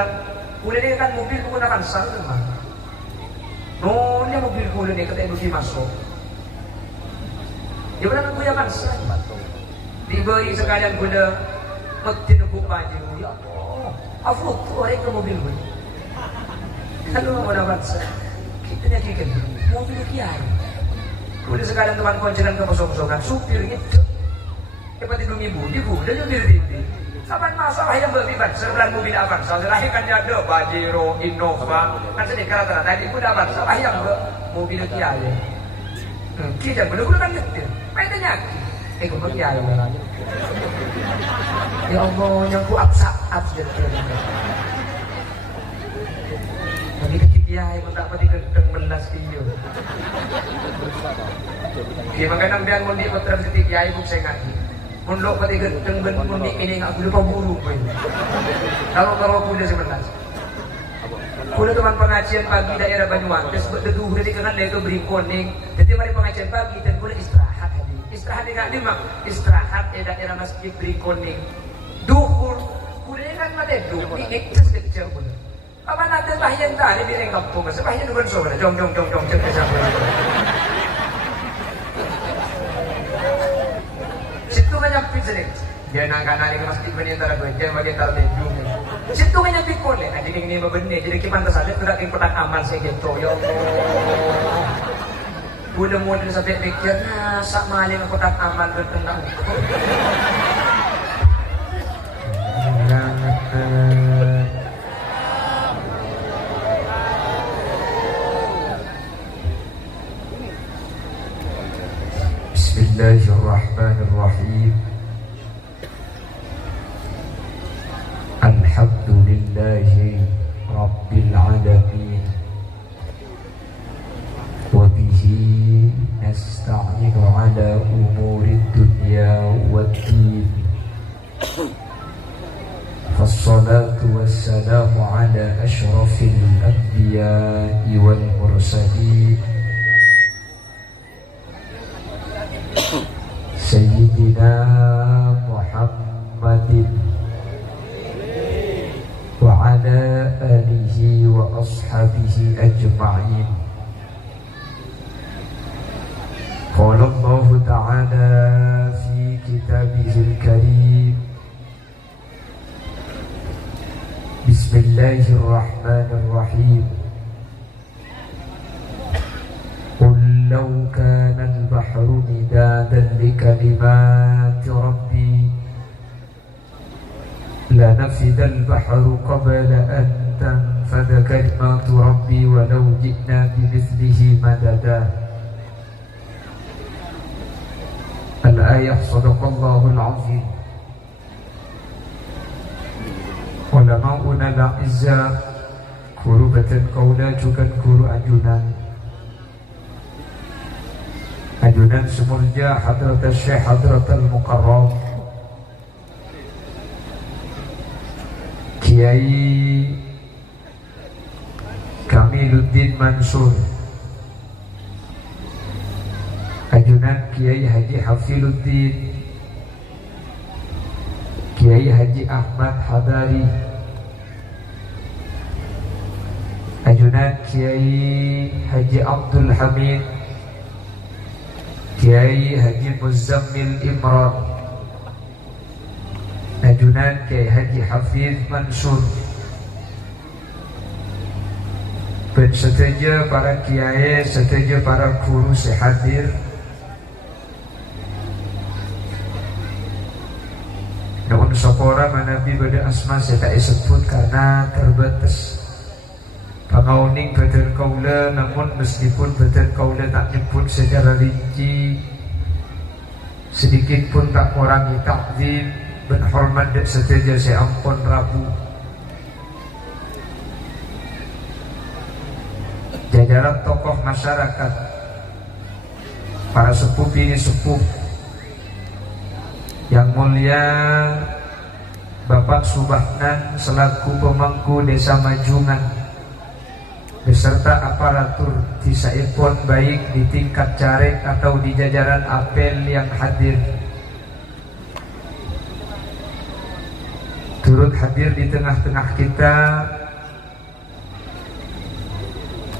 pulang kuliah kan mobil menggunakan sal teman. Nonya mobil kuliah ni kata ibu masuk. Dia pernah punya bangsa. Diberi sekalian gula metin buku baju. Ya Allah, aku tu orang ke mobil pun. Kalau mau dapat kita ni kira mobil kiai. Gula sekalian teman konceran ke kosong-kosongan supir gitu. Seperti dulu ibu, dan mobil ini. Kapan masalah yang berlibat sebelah mobil abang. Saya lahirkan dia ada Pajero, Innova. Kan sedikit rata-rata ibu dapat masalah yang mobil kiai. Kita benar-benar kan nyetir. Mainnya kau kiai. Ya Allah, yang ku absaat jadi. Tapi ketika kiai pun tak pati gedeng melas iyo. Dia makanya biang mundi putra ketika kiai buk saya ngaji. Mundok pati gedeng ben mundi ini nggak boleh pemburu pun. Kalau kuda sebelas. Kuda teman pengajian pagi daerah Banyuwangi. Terus berdeduh dari kangen dia itu beri kuning. Jadi mari pengajian pagi dan kuda istirahat. Istirahat di kaki mak istirahat di daerah masjid beri kuning. Duhur kuda kan mati duhur ini kecil pun. Apa nanti bahagian tadi di kampung masa bahagian bukan soalnya jong cek sama. Situ kan nyampe sering. Dia nak ke masjid beri antara dua jam bagian tahu bedung. Situ kan nyampe kole. Nah jadi ini berbenda. Jadi kita saja tidak ingin kotak aman saya gitu. Ya Allah. Mudah-mudahan sampai pikir sak maling kotak aman bertengah. Bismillahirrahmanirrahim. Alhamdulillahi Rabbil Alamin. Wabihi nasta'inu ala umuri dunya waddin. Fassalatu wassalamu ala ashrafil anbiya'i wal mursalin Sayyidina Muhammadin wa ala alihi wa ashabihi ajma'in. Qala Allah Ta'ala fi kitabihil karim. Bismillahirrahmanirrahim. لو كان البحر مدادا لكلمات ربي لنفد البحر قبل أن تنفد كلمات ربي ولو جئنا بمثله مددا. الآية صدق الله العظيم. Ulama'una al-izzah guru batan kaula juga guru ajunan semulja Hadrat Syekh Hadrat Al-Mukarram Kiai Kamiluddin Mansur, ajunan Kiai Haji Hafiluddin, Kiai Haji Ahmad Hadari, ajunan Kiai Haji Abdul Hamid, Kiai Haji Muzammil Imran, ajunan Kiai Haji Hafiz Mansur, dan setuju para kiai, setuju para guru sehadir. Namun sapora manabi pada asma saya tak sebut karena terbatas. Pangauning badan kaula, namun meskipun badan kaula tak nyebut secara rinci, sedikit pun tak kurangi takzim dan hormat dan setuju saya ampun Rabu. Jajaran tokoh masyarakat, para sepuh ini sepuh, yang mulia Bapak Subahnan selaku pemangku Desa Majungan beserta aparatur di Saipon baik di tingkat caleg atau di jajaran apel yang hadir, turut hadir di tengah-tengah kita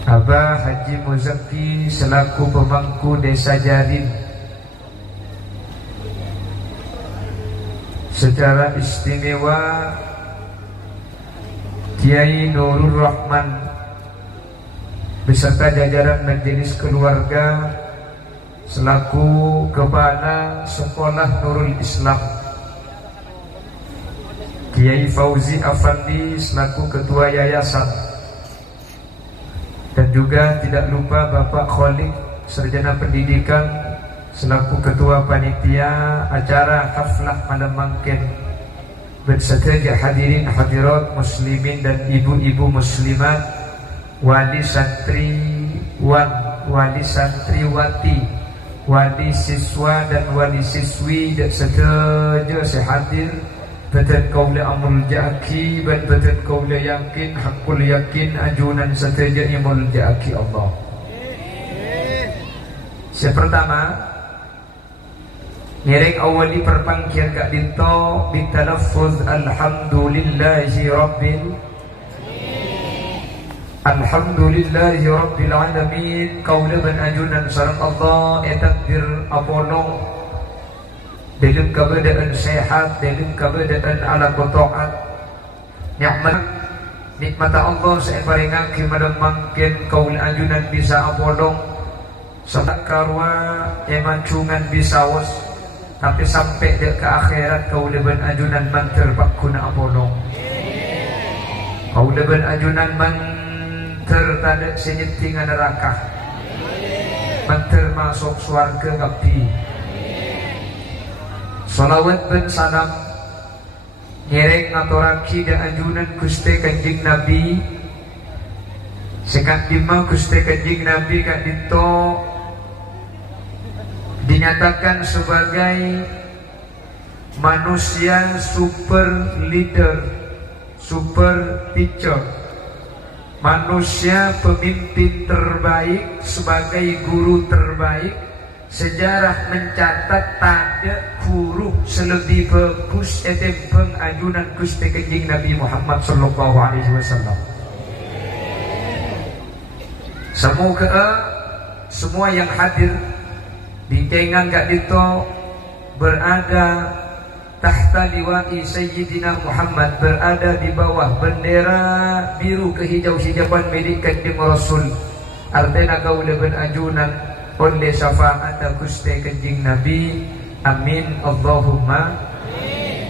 Abah Haji Muzaki selaku pemangku Desa Jarin. Secara istimewa Kiai Nurul Rahman beserta jajaran majelis keluarga selaku Kepala Sekolah Nurul Islam, Kiai Fauzi Afandi selaku Ketua Yayasan, dan juga tidak lupa Bapak Kholik Sarjana Pendidikan selaku Ketua Panitia acara Haflah Malam Mangken, berserta hadirin hadirat muslimin dan ibu-ibu muslimat, wali santriwan, wali santriwati, wali siswa dan wali siswi dan sedaja sehadir betul kaula amul jaki dan betul kaula yakin hakul yakin ajunan sedaja imul jaki Allah. Yang pertama, ngerek awali perpangkian kak dinto bitalaffuz alhamdulillahi rabbil alhamdulillahi rabbil alamin. Kaula ban ajunan sareng Allah etakbir apono dalam keadaan sehat, dalam keadaan ala taat. Nikmat Allah saya paringake malam mangken kaula ajunan bisa apono sadak karwa emancungan bisa was. Tapi sampai ke akhirat kau leban ajunan manter pakuna apono. Kau leban ajunan manter tanda senyetingan neraka. Manter masuk surga kapi. Salawat ben salam ngerek ngaturaki dan ajunan Gusti Kanjeng Nabi. Sekat lima Gusti Kanjeng Nabi kak dito dinyatakan sebagai manusia super leader, super teacher, manusia pemimpin terbaik, sebagai guru terbaik. Sejarah mencatat tak guru selebih bagus etempeng ajunan Gusti Kanjeng Nabi Muhammad sallallahu alaihi wasallam. Semoga semua yang hadir bingkengan kak dito berada tahta liwa'i Sayyidina Muhammad, berada di bawah bendera biru kehijau-hijauan milik Kanjeng Rasul. Artinya kau leban ajunan oleh syafaat Gusti Kanjeng Nabi. Amin Allahumma amin.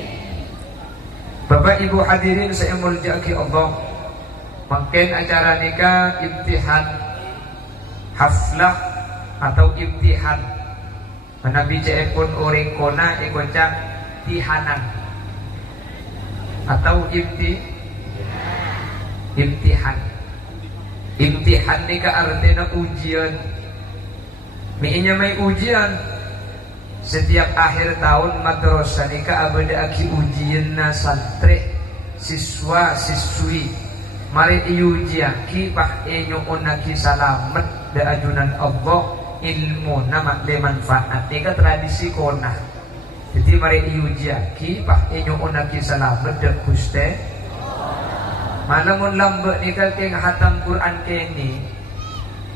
Bapak Ibu hadirin saya muljaki Allah, makin acara nikah imtihan haflah atau imtihan Nabi pun orang kona ikocak tihanan atau imtihan. Imtihan ni ka artinya ujian. Miinya may ujian. Setiap akhir tahun madrasah ni ka abada aki ujian na santri siswa siswi. Mari iujian ki pah enyo onaki salamet da ajunan Allah. Ilmu nama de manfaat nika tradisi kona. Jadi mari iujiaki pah inyo onaki salamet de Gusti. Malamun lambe nika keng hatam Quran keni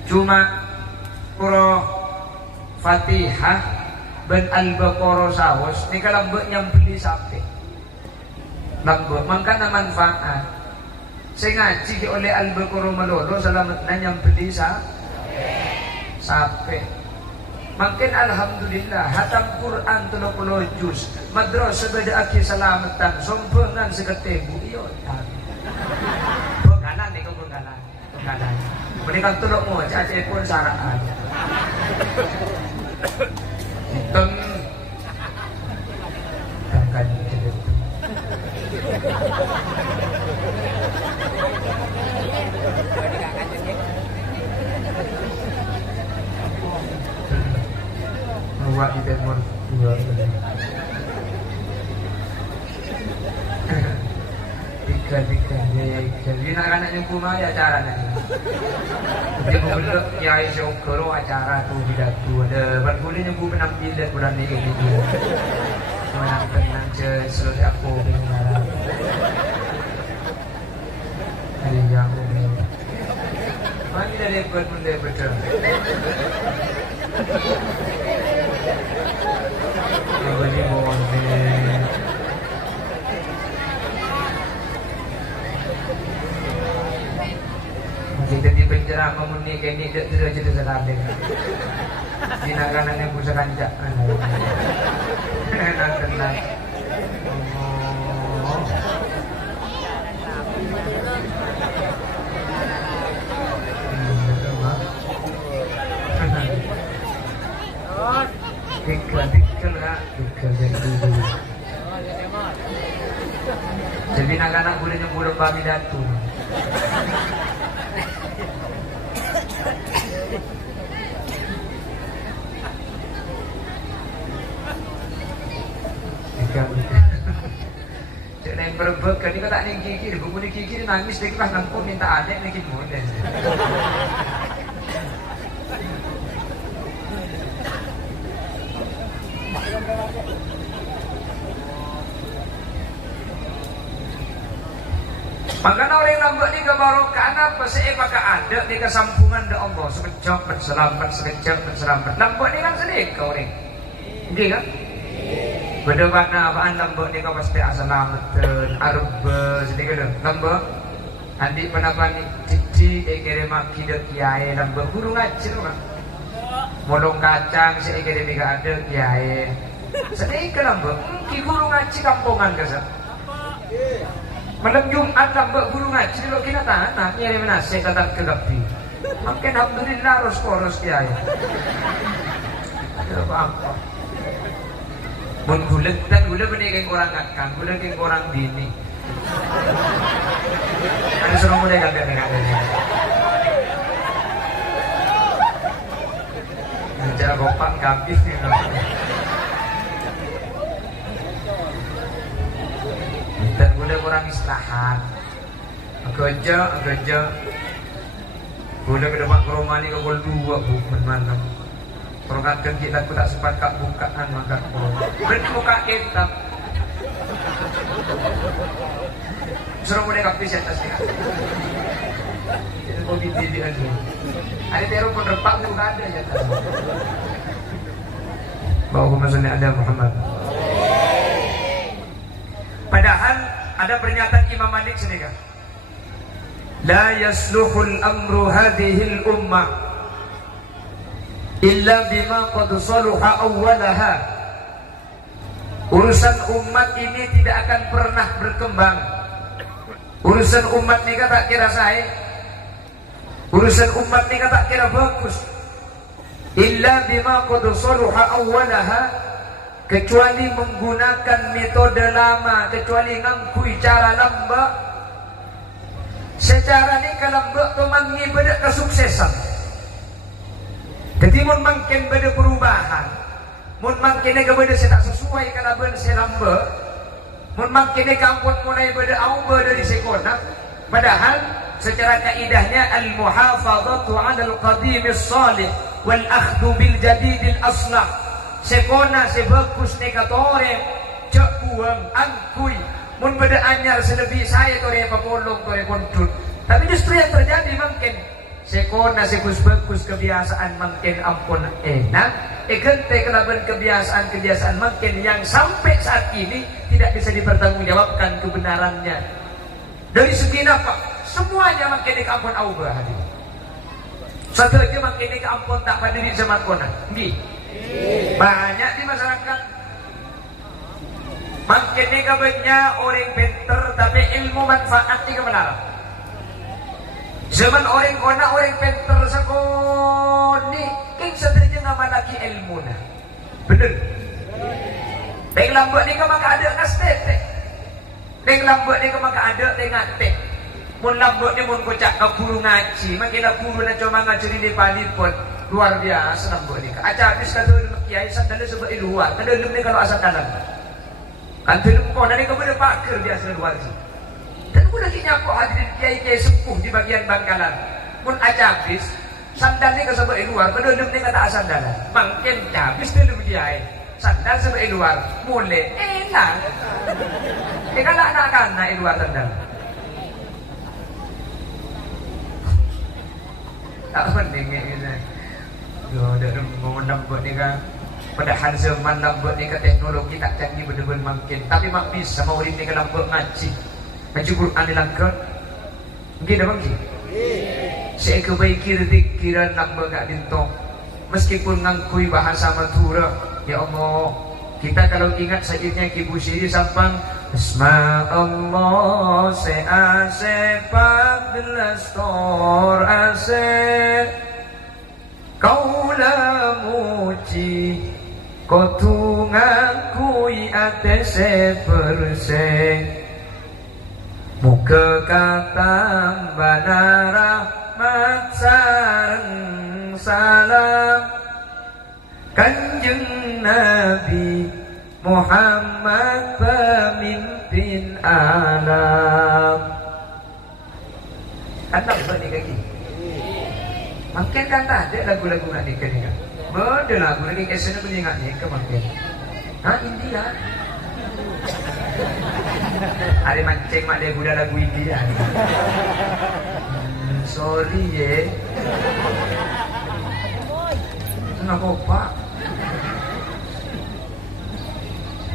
cuma pura Fatihah ben Al-Baqarah sawas nika lambe yang beli sampai lambe mangkana manfaat. Saya ngaji oleh Al-Baqarah malolo salamet na yang beli sampai makin alhamdulillah hatam Quran 30 juz madrasah beda aki selamatan sompengan seketebu iyo penggalan nih kau penggalan mereka tulok mau caca pun saraan hitam akan Wa ida mur dua tiga ya jadi anak nyuku mah ya acara nih jadi boleh ya syukur acara tuh tidak tuh ada boleh nyuku penampilan bulan ini kayak gitu menang tenang je seluruh aku bingung Iya, mana dari benda betul. Ini boleh. Kita di penjara memenuhi kini tidak jadi sekali. Dinakan yang pusat kancak. Enak tenang. Dikal lah, dikal jadi dulu. Jadi anak-anak boleh nyembur babi datu. Cek yang berbek kan ini tak ning kiki, buku ni kiki nangis dia pas nampun minta adek ni kiki model. Makanya orang lambat ni kebarokan apa sih maka ada di kesampungan de Allah sekejap berselamat sekejap berselamat. Lambat ni kan sedekah orang, okey kan? Benda mana apaan lambat ni kau pasti assalamualaikum arba sedekah dah lambat. Adik penapa ni cici ekere maki de kiai lambat guru ngaji tu kan? Molong kacang si ekere mika ada kiai sedekah lambat. Ki guru ngaji kampungan kesat. Malam Jumat lambat guru ngaji lo kena tanah ngirim nasi datang ke gapi. Mungkin alhamdulillah harus kiai. Ada apa? Mun gulet dan gula benih keng orang akan gula keng orang bini. Ada seorang mulai kagak dengan ini. Cara gopak gabis ni. Dan gula orang istirahat. Kerja. Gula ke depan ke rumah ni kau dua bukan malam. Perhatikan kita aku tak sempat kak bukaan maka berarti buka kitab. Suruh mulai kapi saya atas ni. Jadi kau binti dia ni. Ada terus pun repak tu bukan ada jatah. Bawa kemasanya ada Muhammad. Padahal ada pernyataan Imam Malik sini kan. La yasluhul amru hadhil ummah illa bima qad saluha awwalaha. Urusan umat ini tidak akan pernah berkembang. Urusan umat ini tak kira saya. Urusan umat ini tak kira bagus. Illa bima qad saluha awwalaha, kecuali menggunakan metode lama, kecuali ngangkui cara lamba. Secara ni kalamba tu mangi pada kesuksesan. Jadi mun makin beda perubahan, mun makin kepada saya tak sesuai kalau ben saya lamba, mun makin kampung mulai beda auba dari sekolah. Padahal secara kaidahnya al-muhafazatu 'ala al-qadim as-salih wal akhdhu bil jadid al-aslah. Sekolah sebagus ni kata orang cek buang angkui. Mun beda anyar selebih saya tore papolong tore kontut. Tapi justru yang terjadi makin sekolah sebagus kebiasaan makin ampun enak. Gente kelaban kebiasaan makin yang sampai saat ini tidak bisa dipertanggungjawabkan kebenarannya. Dari segi apa? Semuanya makin ampun aubah hadir. Satu lagi makin ampun tak pada diri zaman kona. Banyak di masyarakat. Makin banyak orang pinter tapi ilmu manfaat tidak benar. Zaman orang kona orang pinter sekoni, king seterusnya nama lagi ilmu na. Bener. Deng lambat ni kau maka ada nastete. Deng lambat ni kau maka ada tengate. Mun lambat ni mun kocak kau guru ngaji, makilah guru nak cuma ngajari di palipot. Luar biasa lambat ni. Aja habis kata kiai sandal sebab di luar. Kada ni kalau asal dalam. Kan tu kau nanti kau boleh pakai biasa luar sih. Dan pun lagi nyapu hadirin kiai-kiai sepuh di bagian Bangkalan. Mun aja habis sandal ni kesebut di luar, penduduk ni kata sandalan. Makin habis dulu kiai. Sandal sebut di luar, mulai enak. Kalau anak-anak di luar sandal. tak penting gitu. Yo dak mau nambah ni kan. Padahal zaman nambah ni kan teknologi tak canggih bener-bener makin. Tapi mak bisa mau ini kan nambah ngaji. Ngaji Quran di langkah. Mungkin dah bangki. Saya kebaikir dikiran nambah gak dintong. Meskipun ngangkui bahasa Madura, ya Allah, kita kalau ingat sakitnya Ibu Siri sampang Asma Allah se-ase 14 tor ase Kaulah muji Kotu ngakui ate seperse Muka kata banara Matsareng salam Kanjeng Nabi Muhammad pemimpin alam. Kan tak buat nikah ni. Makin kan tak ada lagu-lagu nak nikah ni kan. Benda lagu lagi kesana punya ingat nikah makin. Ha India. Ada mancing mak dia budak lagu India. Sorry ye. Kenapa Pak?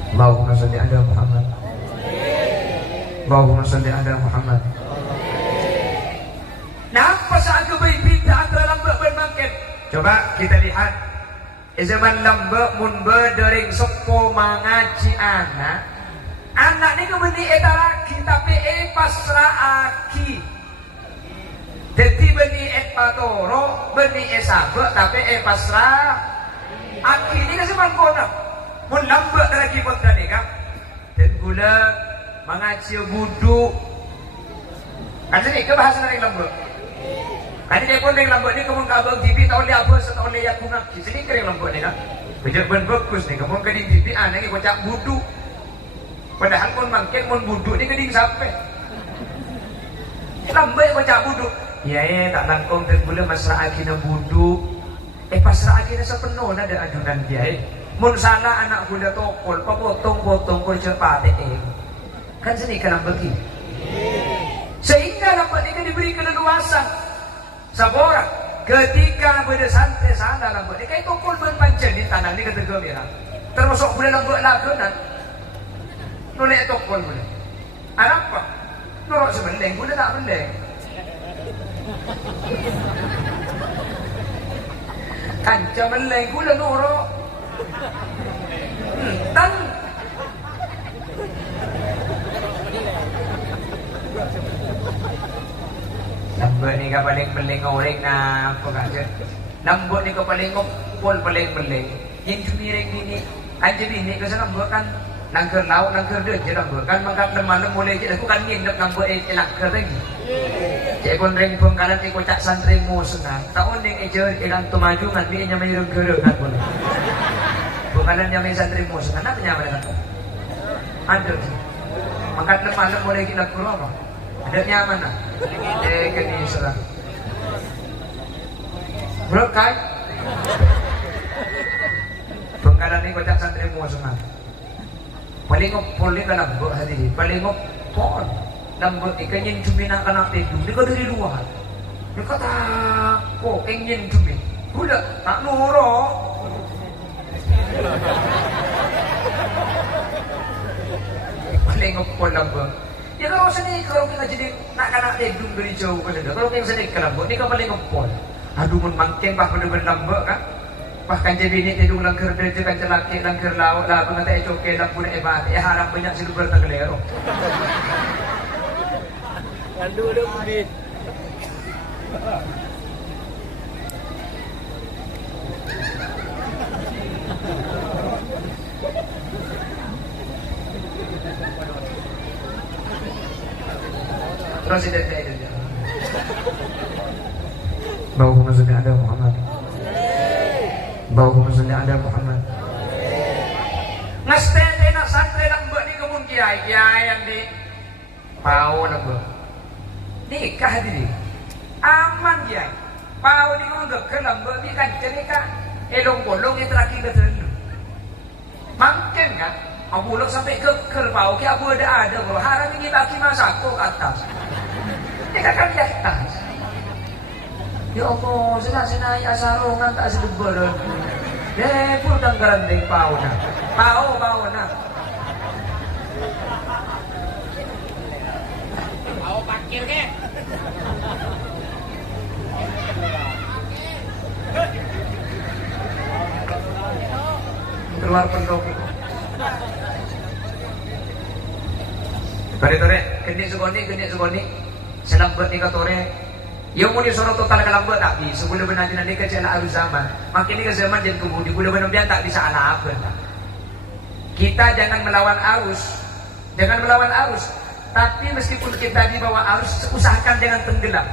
Allahumma salli ala Muhammad. Allahumma salli ala Muhammad. Napa saat kebaik antara lambak bermakin? Coba kita lihat. Zaman lambak mun berdering sopo mengaji anak. Anak ni kebeni eta lagi tapi pasrah aki. Jadi beni patoro, beni sabe tapi pasrah. Aki ini kasi mangkona. Mun lambak lagi pun tadi kan. Dan gula mengaji budu. Kan ni ke bahasa dari lambak. Kan dia pun dari lambak ni kemun kabang TV tahu dia apa setahun dia aku nak. Sini kering lambak ni kan. Bejak ben bagus ni kemun keding TV aneh ni kocak budu. Padahal pun mangkin mun budu ni keding sampai. Lambak kocak budu. Ya tak langkong dan gula masalah akina budu. Pasrah akina sepenuh ada ajudan dia. Mun salah anak gula tokol, potong-potong kau cepat kan sini kan bagi. Sehingga lambat ini diberi keleluasan. Sabora ketika pada santai salah lambat ini kayak tokol berpancen di tanah ni kata gembira. Termasuk gula lambat lakukan. Nolak tokol gula. Apa? Norok sebeleng gula tak beleng. Kanca meleng gula noro tan lambak ni ka paling meleng orang na apa kaje lambak ni ka paling ngopol paling meleng yang cumiring ini aja ini ka sa lambak kan langker laut langker deut je lambak kan mangkat malam mulai je aku kan ngindep lambak langker lagi. Cik kon ring pengkalan ni kocak santri mu senang. Tahun yang ejer ilang tumajuan bi nya may renggereng kan boleh. Pengkalan nya may santri mu senang apa nya mereka tu? Ada. Mangkat malam boleh kita kurang apa? Ada nyaman ah. Kini serang. Berkai. Pengkalan ni kocak santri mu senang. Paling ngopol ni kalam buat hari. Paling ngopol. Lambak ikan yang cumi nak kena tidur, dia kata dari luar. Dia kata, kok ingin cumi? Udah tak nurok. Paling ngopol lambak. Ya kalau sini kalau kita jadi nak kena tidur dari jauh kan ada. Kalau kita sini ke lambak, ni kan paling ngopol. Aduh mun mangkeng bah bener-bener lambak kan. Bahkan jadi ni tidur langker derja kan celaki langker laut lah pengatai coke lampu nak ebat. Harap banyak silver tak kelero. Aduh budi. Terus tidak ada. Allahumma salli ala Muhammad. Allahumma salli ala Muhammad. Ngastete nak santri lambak ni kemun kiai yang di pau lambak. Nikah diri aman dia pau di ngondok ke lambak ni kan nikah elong bolong itu lagi ke terlalu makin kan abu lo sampai ke kerbau ke abu ada kalau haram ini bagi masako ke atas nikah kan di atas Ya Allah, sina asarongan tak sedebaran. Putang garandeng pao na. Pao na. Pao parkir ke? Keluar pendok. Tore, kenik sugoni. Selambet ni katore. Yang mau disuruh total kalambet tak bisa. Sebelum nanti kecela arus zaman. Makin ni ke zaman jangan kemudi. Boleh benar tak bisa ala apa. Kita jangan melawan arus. Tapi meskipun kita di bawah arus, usahakan jangan tenggelam.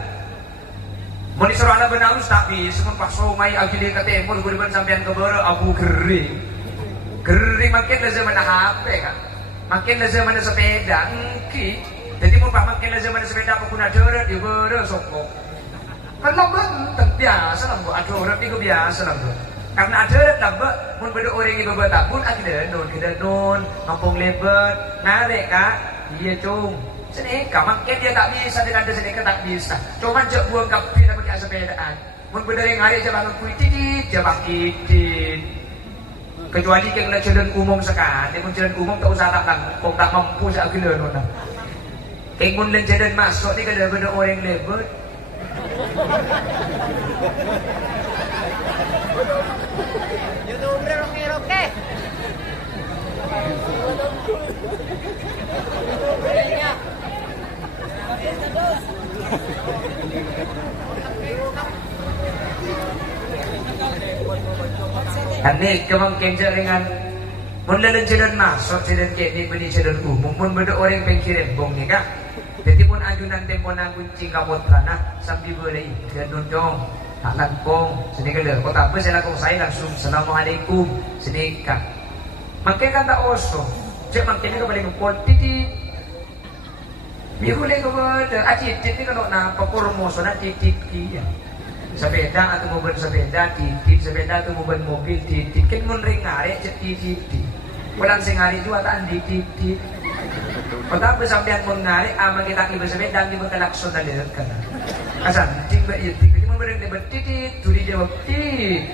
Mau disuruh ala benar arus tak bisa. Semua pak somai agili ke timur. Boleh benar sampean ke barat. Abu kering. Makin lah zaman HP kan. Makin lah zaman sepeda. Jadi mau makin lah zaman sepeda apapun ada orang di barat sokok. Kalau benteng biasa lah, ada orang itu biasa lah. Karena ada orang lah, mun beda orang ibu bapa pun kita non, ngampung lebat, narik kak, dia cung. Seneka, makin dia tak bisa dengan seneka tak bisa. Cuma jauh buang kapi dan pakai sepedaan. Mun beda yang hari je bangun kuitit, je bakitin. Kecuali kalau jalan umum sekali, mun jalan umum tak usah tak kau tak mampu saya gila nona. Mun jalan masuk ni kalau beda orang lebat. YouTuber Roke. Ini kemungkinan jaringan mun jalan masuk jalan kini beli jalan umum mun beda orang pengkirim bong ni kak. Jadi pun ajunan tempo na kunci kamot tanah sambil boleh dan dong tak lampung sini kalau kau tak apa saya lakukan saya langsung assalamualaikum sini kak. Makai kata oso, cek makin ni kembali ngepol titik. Biru lagi kepada aci titik kalau nak pakur moso nak titik dia. Sepeda atau mobil sepeda titik, sepeda atau mobil titik. Kan mun ring ngare cek titik. Pulang singari juga tak titik. Pertama sampean mun ngare ama kita ki bersepeda di berkelakson na lihat kan. Asan ting ba itik. Jadi mun bereng debat titik, tuli jawab titik.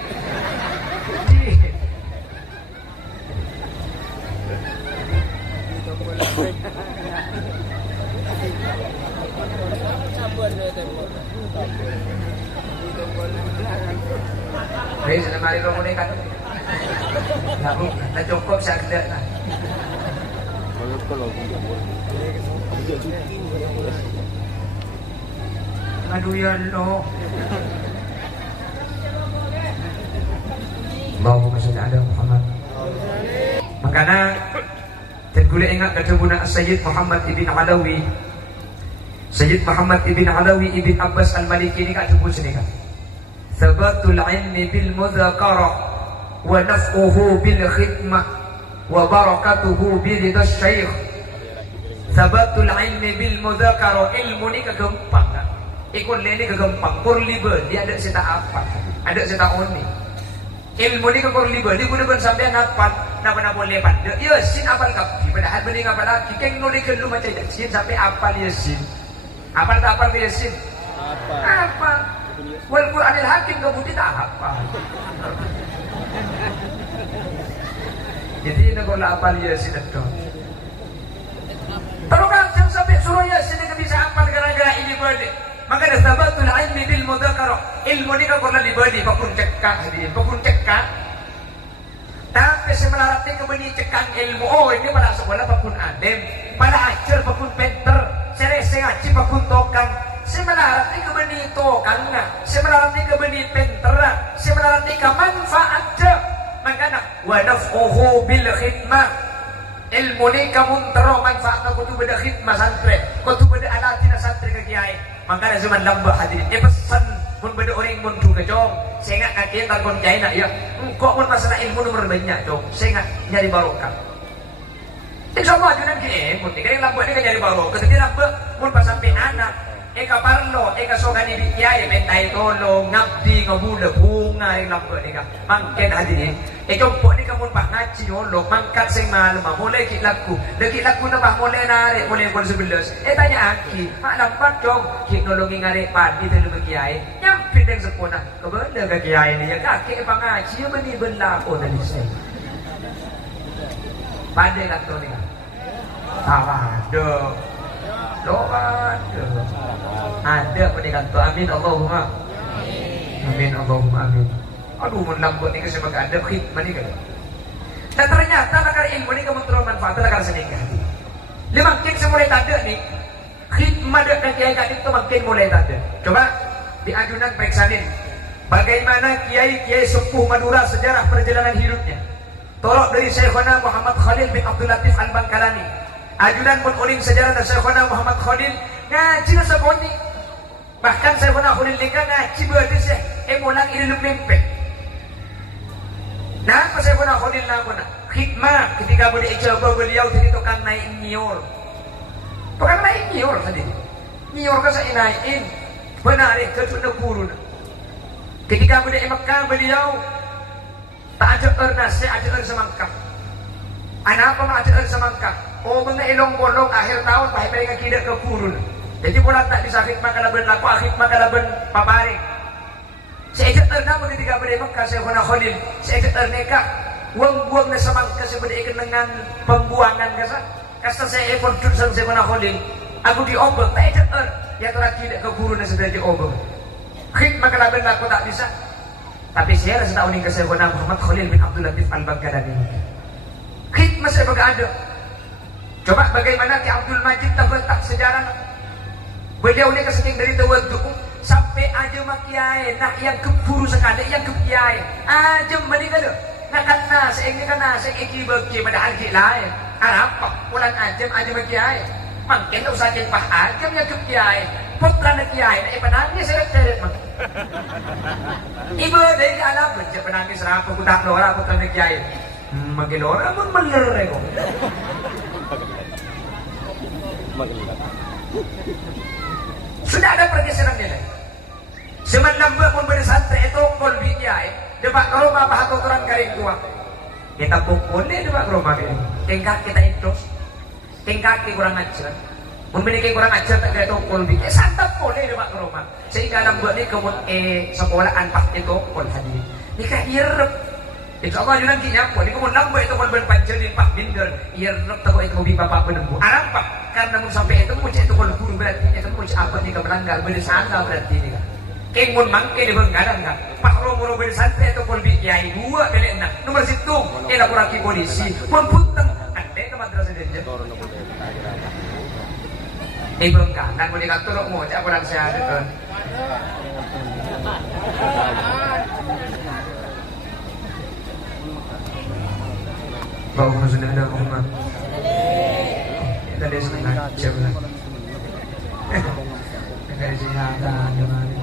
Hei, sudah mari kau mulai kan? Nabi, nak cukup sakda lah. Aduh ya Allah. Allahumma sholli ala Muhammad. Makanya dan boleh ingat ketemu Sayyid Muhammad ibn Alawi. Sayyid Muhammad ibn Alawi ibn Abbas al-Maliki ini kat sebut sini kan. Sabatul ilmi bil mudzakarah wa naf'uhu bil khidmah wa barakatuhu bi ridha syekh. Sabatul ilmi bil mudzakarah, ilmu ni kegempang kan. Ikut leni kegempang, kurliber dia ada cerita apa? Ada cerita oni. Ilmu ni kurliber dia guna sampai apa? Napa boleh pada. Ya sin apal kapi padahal bening apa lagi keng nulikan lu macam sin sampai apal ya sin. Apal tak apal ya sin? Apa? Wal Qur'anil Hakim kemudian tak apa. Jadi ini kalau apal Yasin itu. Terus kan sampai surah Yasin ini bisa apal gara-gara ini berde. Maka ada sabatul ilmi bil mudzakarah. Ilmu ni kalau dibadi pakun cekak hadirin, pakun cekak. Tapi semelarati kebeni cekang ilmu. Oh ini pada sekolah pakun adem, pada ajar pakun penter, serese ngaji pakun tokang. Semelarati kebeni tokang na, semelarati kebeni pentera, semelarati ke manfaat je. Makanya wa naf'uhu bil khidmah. Ilmu ni kamu tero manfaat aku tu beda khidmah santri, kau tu beda alatina santri ke kiai. Makanya zaman lambah hadirin. Pesan mun beda orang mun tu ke jom. Saya ingat kaki tak kon kiai nak ya. Kok mun masalah ilmu nomor banyak jom. Saya ingat nyari barokah. Insyaallah junan kiai mun ni lambah ni nyari barokah. Ketika lambah mun pas sampai anak eka parlo, eka sogani di kiai mentai tolong ngabdi ngabula bunga yang lambah ni kan. Mangken hadirin. Coba ni kamu pak ngaji olok mangkat sing malam mulai laku nambah mulai narik mulai pukul 11 tanya aki mak lambat dong kik nolongi ngarik padi tu lebih kiai nyampe dengan sepona kebenar ke kiai ni ya kaki pak ngaji ya beni berlaku tadi saya pandai kata ni ada ada pendidikan tu amin Allahumma amin. Aduh, menambut ni kesempatan ada khidmat ni kan. Dan ternyata nakar ilmu ni kementerian manfaat nakar seningkat. Dia makin semulai tanda ni khidmat dan kiai kat itu makin mulai tanda. Coba di ajunan periksain bagaimana kiai sepuh Madura sejarah perjalanan hidupnya. Tolok dari Syekhona Muhammad Khalil bin Abdul Latif Al-Bangkalani. Ajunan pun uling sejarah dari Syekhona Muhammad Khalil ngaji na sekoni. Bahkan Syekhona Khalil lika ngaji berdis mulang ini mimpi. Nah, saya pernah khodil na khidmat ketika boleh coba beliau jadi tukang naik nyior. Tukang naik nyior tadi. Nyior ka sa inaiin. Benar ke tunda guru. Ketika boleh Mekah beliau tak ajak nasi ajak semangkap. Anak apa mak ajak semangkap? Oh mga ilong bolong akhir tahun pahay paling kidak ke guru. Jadi bulan tak bisa khidmat kalaban laku khidmat kalaban paparing. Saya ajak nama ketika berada Mekah saya pernah khodil. Saya ajak neka buang na semangka saya berada dengan pembuangan kasa saya ikut jurusan saya pernah khodil. Aku diobeng tak ajak ya telah tidak ke guru dan sudah diobeng. Khidmat kalaban aku tak bisa. Tapi saya rasa tahu ni ke saya pernah Muhammad Khalil bin Abdul Latif Al-Bangkalani. Khidmat saya baga ada. Coba bagaimana Ki Abdul Majid tak sejarah. Beliau ni kesaking dari tawaddu sampai aja makiai nak yang keburu sekali yang kekiai aja menikah deh nak kena seinggi kena seinggi bagi pada hari lain apa pulang aja makiai makin usah jadi pah aja yang kekiai putra nak kiai nak penangis seret mak ibu dari alam benci penangis apa aku tak lora putra nak kiai makin lora pun bener kok sudah ada pergeseran nilai. Seman nambah pun bersantri itu pun bikiai. Depak rumah bahagia orang garing tua. Kita pukul ni depak rumah ini. Tingkat kita itu, tingkat kita kurang ajar. Memiliki kurang ajar tak kira pukul bikiai. Santap boleh depak rumah. Sehingga nambah ni kemun sekolah anpak itu pun hadir. Ni kah irep. Insya Allah juga nanti nyampu. Ni kemun nambah itu pun berpanjang ni pak minder. Irep tak itu hobi bapak penembu. Arampak karena mau sampai itu muncul itu kalau guru berarti itu muncul apa ni kemelanggar bersangka berarti ni kan. Kengun mangke di Bengkalan kan. Pak Romo bersantri itu pun bikiai dua dari enam. Nomor situ, laporasi polisi. Pun puteng, ande ke madrasah dia. Di Bengkalan boleh kata lo mau cak kurang sehat kan. Allahumma sholli ala Muhammad. Tadi senang jam lah. Dari sini ada gimana?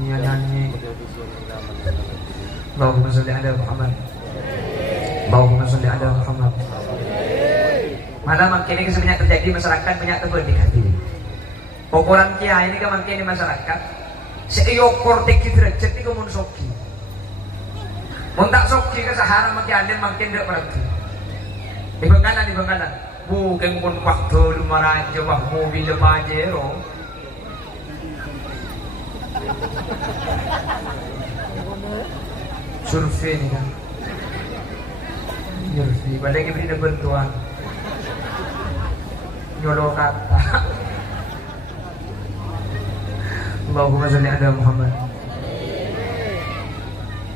Nyanyi. Allahumma sholli ala Muhammad. Allahumma sholli ala Muhammad. Malah makin ini sebanyak terjadi masyarakat banyak terberkati. Pokoran kiai ini kan makin di masyarakat. Seekor tinggi derajat ini kamu soki. Muntak soki ke Sahara makin ada makin tidak berarti. Di Bengkalan. Bukan pun waktu lumaran jawab mobil Pajero. Survei ni kan. Survei. Balik beri dia bantuan. Nyolok kata. Allahumma sholli ala Muhammad.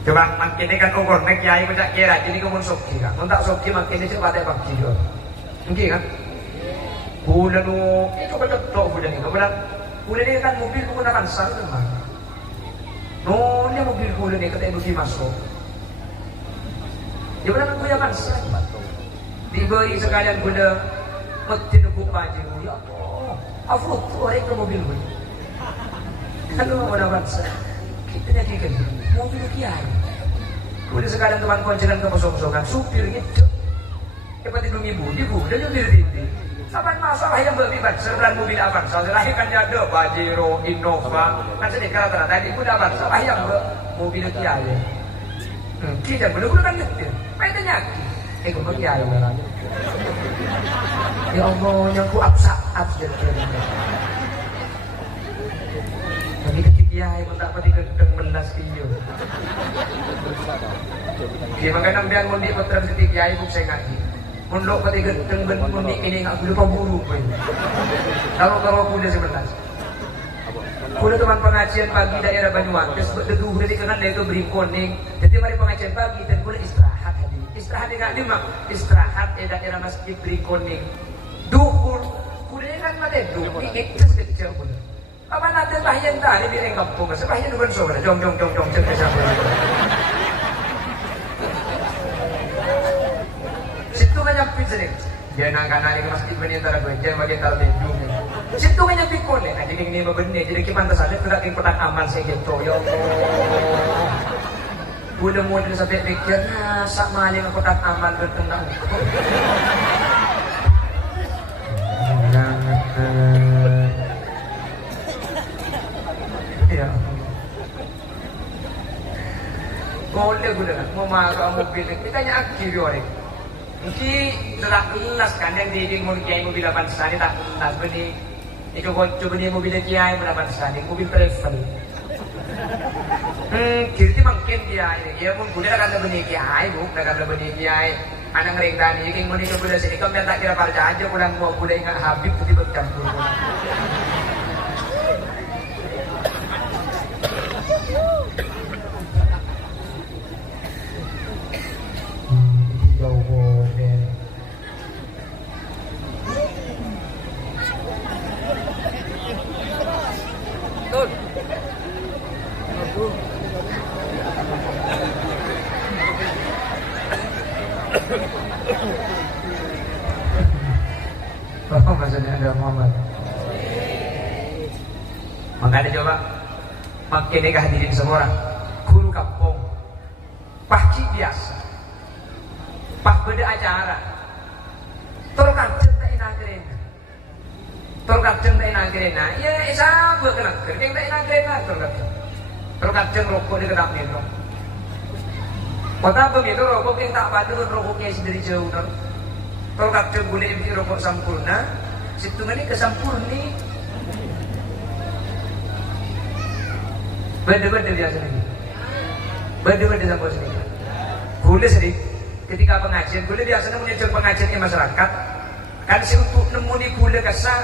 Coba makin ini kan ukur nek kiai macam kira jadi kamu soki kan. Muntak soki makin ini coba tebak jiwa. Mungkin kan? Bulan itu betul bulan ini. Bulan ini kan mobil menggunakan sal teman. Ini mobil bulan ini kata ibu masuk. Dia benar menggunakan sal. Diberi sekalian guna metin bupati. Ya Allah, afrut orang ke mobil bulan. Kalau mau dapat sal, kita nak ikan mobil kiai. Kemudian sekalian teman konceran ke kosong-kosongan supir gitu. Dapat hidung ibu, dan nyupir titi. Saban masalah yang berlibat sebelah mobil Avanza, lahirkan ada Pajero, Innova, kan sedih rata-rata tadi pun Avanza, yang mobil Kiai. Kita benar-benar kan nyetir, mainnya nyaki. Kau Kiai orang. Ya Allah, yang ku absaat nyetir. Tapi ketika Kiai tak pati gedeng melas iyo. Dia makanya biar mundi putra ketika Kiai pun saya ngaji. Mundok pati gedeng ben mundi ini nggak boleh pemburu pun. Kalau kuda sebelas. Kuda teman pengajian pagi daerah Banyuwangi, deduh dari kanan itu beri koning. Jadi mari pengajian pagi dan kuda istirahat tadi. Istirahat enggak di mak. Istirahat di daerah masjid beri koning. Duhur kuda kan mati duh. Ini kecil kuda. Apa nanti bahagian tadi biar kampung, sebahagian bukan sore, jong cek sama. Situ banyak pizzering, dia nangkan ke masjid bani antara gue, jangan bagian tahu deh dulu. Situ banyak pikul ya, jadi ini berbeda, jadi kita pantas saja tidak ikutan amal saya gitu, ya Allah. Mudah-mudahan sampai pikir, sak maling aku tak amal bertengah. Ya. Boleh guna, mau makan mobil kita nyak kiri orang. Mungkin tidak kelas kan yang di Kiai mobil 8 sani tak kelas beni. Itu coba ni mobil Kiai 8 sani, mobil travel. Kiri makin Kiai, ya pun guna kan beni Kiai, bu, kan beni Kiai. Anak ngering tani, yang mau coba dari sini, kau tak kira parja aja, pulang mau boleh ingat Habib tu bercampur. Oh, maksudnya ada Muhammad. Makanya coba makin nikah hadirin semua orang. Guru kampung, pahki biasa, pah beda acara. Tolong jentai nagrena, tolong jentai nagrena. Ya, sahabat kena kerja jentai nagrena tolong jeng rokok di kedap minum. Kota begitu rokok yang tak patuh rokoknya sendiri jauh dong. Kalau kakek boleh beli rokok sempurna, situ ini kesempurni. Beda-beda biasa lagi. Beda-beda sampai sini. Boleh sedih. Ketika pengajian, boleh biasanya muncul pengajian di masyarakat. Kan si untuk nemu di boleh kesal.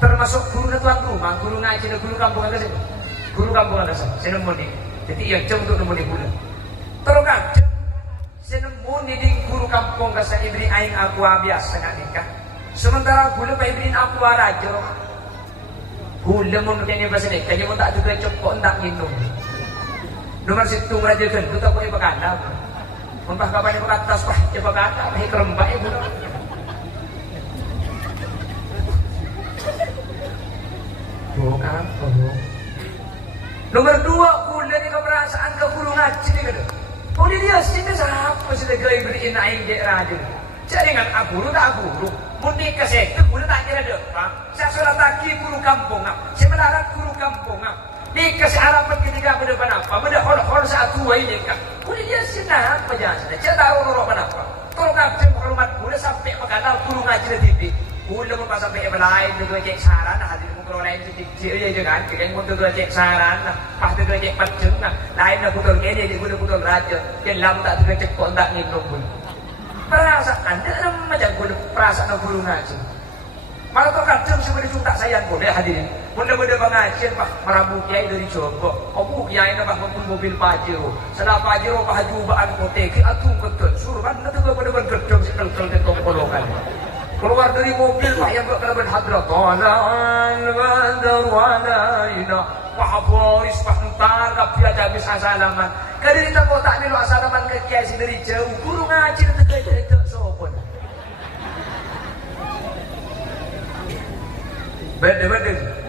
Termasuk guru tuan rumah, guru ngaji, guru kampung ada sih. Guru kampung ada sih. Saya nemu di. Jadi yang jauh untuk nemu di boleh. Terus kakek. Senemu di guru kampung kasa ibri aing aku biasa nak nikah. Sementara gula pa ibrin aku raja. Gula mo kanya ba sini? Kanya mo tak juga cokok tak minum. Nomor situ raja kan, tu tak boleh berkata. Mumpah kapan ibu atas pah, coba kata, pah kerembak ibu. Bukan, Nomor 2 gula ni keperasaan ke guru ngaji ni kan. Oh dia sini siapa sudah gaya beriin aing dek raja. Jaringan aku tak guru. Mundi kesek guru tak kira depan. Saya sudah taki guru kampung saya melarat guru kampung Ni kasih harapan ketika berdepan apa? Benda hol saat tua ini kan. Kuda dia sini apa jangan. Saya tahu orang apa. Kalau kapten hormat kuda sampai berkata guru ngaji di TV. Kuda pun sampai belai tu cek saran hadir mukul lain cek je kan. Kita pun tu cek saran pas tu cek pacung lain nak putul ini dia kuda putul raja. Yang lam tak tu cek kontak minum pun. Perasaan dia macam kuda perasaan guru ngaji. Malah tu kapten sebenarnya cuma tak sayang boleh hadirin. Benda-benda pengajian pak meramu kiai dari Jombang. Obu kiai nak bangun mobil Pajero. Setelah Pajero pak hajubaan koteki atung ketun. Suruh kan tu benda-benda gedung sekel-kel dan tompolokan. Keluar dari mobil pak yang berkelaban hadrat. Tala'al badar walaina. Pak Boris pak entar kapia habis asalaman. Kadang kita kau tak milu asalaman ke kiai sendiri jauh. Guru ngaji dan tegak-tegak sopon. Beda-beda.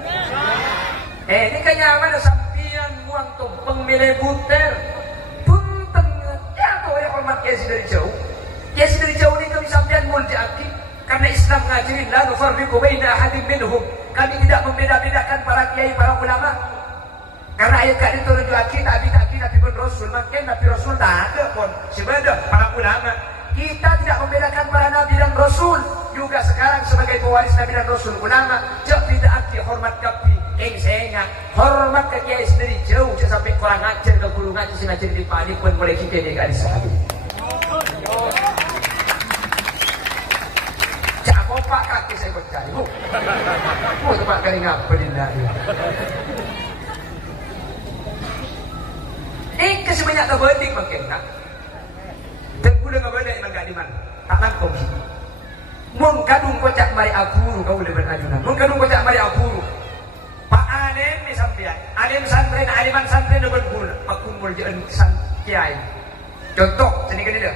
Ini kenyaman sampian muang tumpeng milih buter. Punten ya kau yang hormat kiai dari jauh. Kiai dari jauh ini kami sampian multi aki. Karena Islam ngajarin la nufarriqu baina ahadin minhum. Kami tidak membeda-bedakan para kiai, para ulama. Karena ayat kali itu menunjukkan kita Nabi pun Rasul, makin Nabi Rasul tak ada pun sebenarnya para ulama. Kita tidak membedakan para Nabi dan Rasul. Juga sekarang sebagai pewaris Nabi dan Rasul ulama, jauh tidak aktif hormat kapi. Saya ingat hormat ke kiai sendiri jauh sampai kurang ngajar ke guru ngaji si ngajar di panik pun boleh kita dia gadis sahabat. Cak kopak kaki saya percaya. Tempat kali ngapa dinda. Sebanyak kebetik makin tak. Dan kuda ngebetik emang gak di mana. Tak langkau sih. Mun kadung kocak mari aguru kau boleh berajunan. Mun kadung kocak mari aguru. Pak Alim ni sampean. Alim santren, aliman santren dengan guna. Pak kumpul jeun kiai. Contoh, sini kan dia.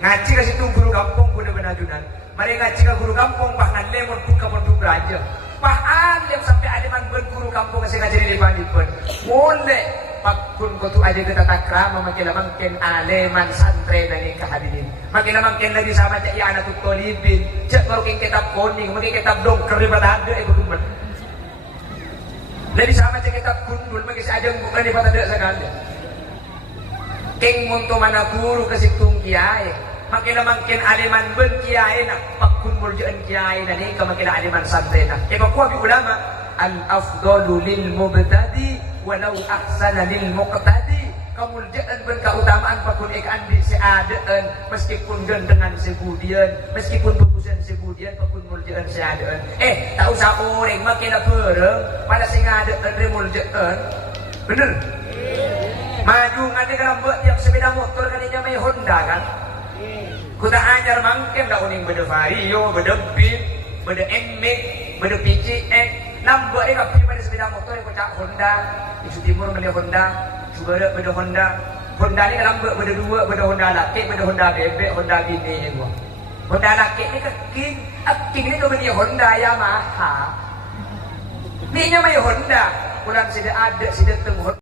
Ngaji ke situ guru kampung boleh berajunan. Mari ngaji ke guru kampung Pak Alim mun buka pun belajar. Pak Alim sampai aliman guru kampung kasih ngaji di Bandit pun. Boleh. Pakun ko tu aja kita takrama makin makin aleman santren nani kahadirin makin makin lagi sama cak ya anak tu tolibin cak baru kitab kuning makin kitab dongker daripada ada ikut lebih sama cak kitab kundul makin saja bukan daripada ada sekali king untuk mana guru ke situng kiai makin aleman ben kiai nak pakun murjaan kiai nani makin aleman santren nak kuah ulama al afdalu lil mubtadi walau ahsana lil muqtadi. Kemuliaan dan keutamaan pakun ikan di seadaan meskipun dengan sebudian meskipun bagusan sebudian pakun muliaan seadaan tak usah orang makin bareng pada sing adaan remuliaan bener maju ngani kalau buat tiap sepeda motor kan ini may Honda kan kuda anyar mangkem dah uning beda Vario beda Beat beda Nmax beda PCX nambah dia kapi pada sepeda motor yang kocak Honda isu timur beda Honda juga ada beda Honda ni dalam beda dua beda Honda laki beda Honda bebek Honda bini ni gua Honda laki ni king ni tu beli Honda Yamaha ni nya mai Honda kurang sudah ada sudah temu